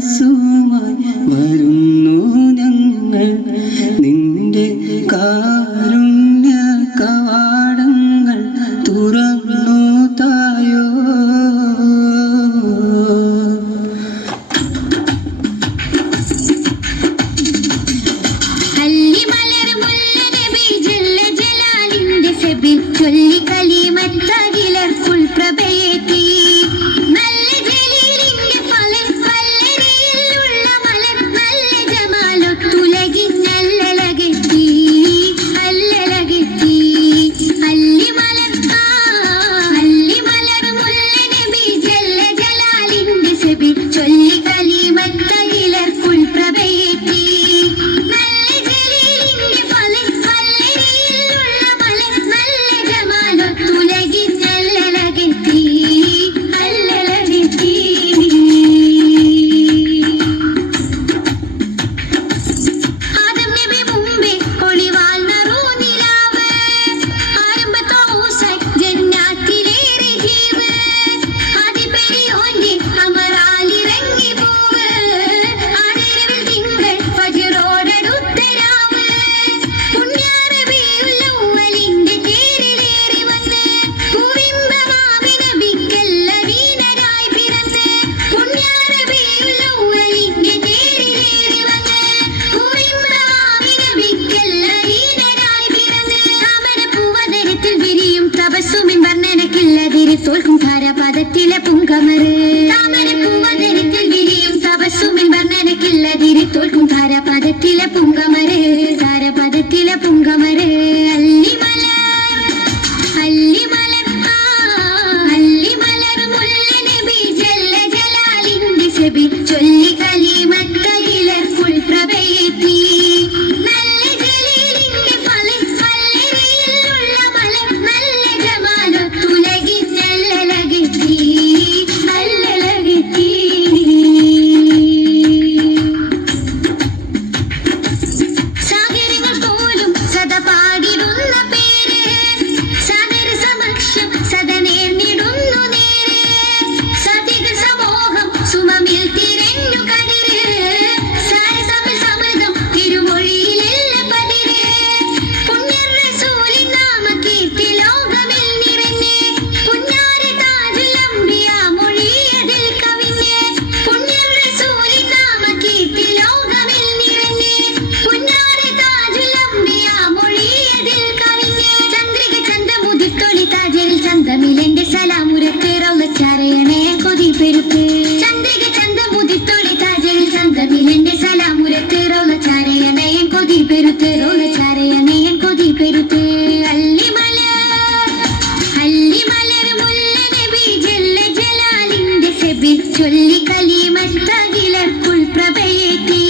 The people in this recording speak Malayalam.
മാസുമായി വരുന്നു ഞങ്ങൾ നിന്റെ കാരുണ്യ കവാടങ്ങൾ തുറന്നു തായോ. ചൊല്ലി കലിമത്തകിലർക്കുൾ പ്രഭയേറ്റി നല്ല ജലീലിന്റെ പല്ലരിയിലുള്ള മലർ നല്ല ജമാലൊത്തുലകിൻ അല്ലലകെത്തി അല്ലലകെത്തി അല്ലിമലർ മുല്ലനബി ജല്ല ജലാലിന്റെ സെബി ചൊല്ലി കലിമത്തകിലർക്കുൾ പ്രഭയേറ്റി തോൽക്കും താരപദത്തിലെ പുങ്കമര് താമരപ്പൂവതരത്തിൽ വിരിയും തപസ്സുമിൽ വർണ്ണനക്കില്ലതിരി തോൽക്കും താരപദത്തിലെ പുങ്കമര് താരപദത്തിലെ പുങ്കമര് അല്ലിമലർ മുല്ലനബി ജല്ല ജലാലിന്റെ സെബി ചൊല്ലി കലിമത്തകിലർക്കുൾ പ്രഭയേറ്റി ചന്ദ്രമിലെന്റെ സലാമുരത്ത് റൗളച്ചാരയണേ കൊതി പെരുത്ത് ചന്ദ്രിക ചന്ദ്രമുദിത്തൊളി താജൽ ചന്ദ്രമിലെന്റെ സലാമുരത്ത് റൗളച്ചാരയണേ കൊതി പെരുത്ത് റൗളച്ചാരയണേ കൊതി പെരുത്ത് അല്ലിമലർ മുല്ലനബി ജല്ല ജലാലിന്റെ സെബി ചൊല്ലി കലിമത്തകിലർക്കുൾ പ്രഭയേറ്റി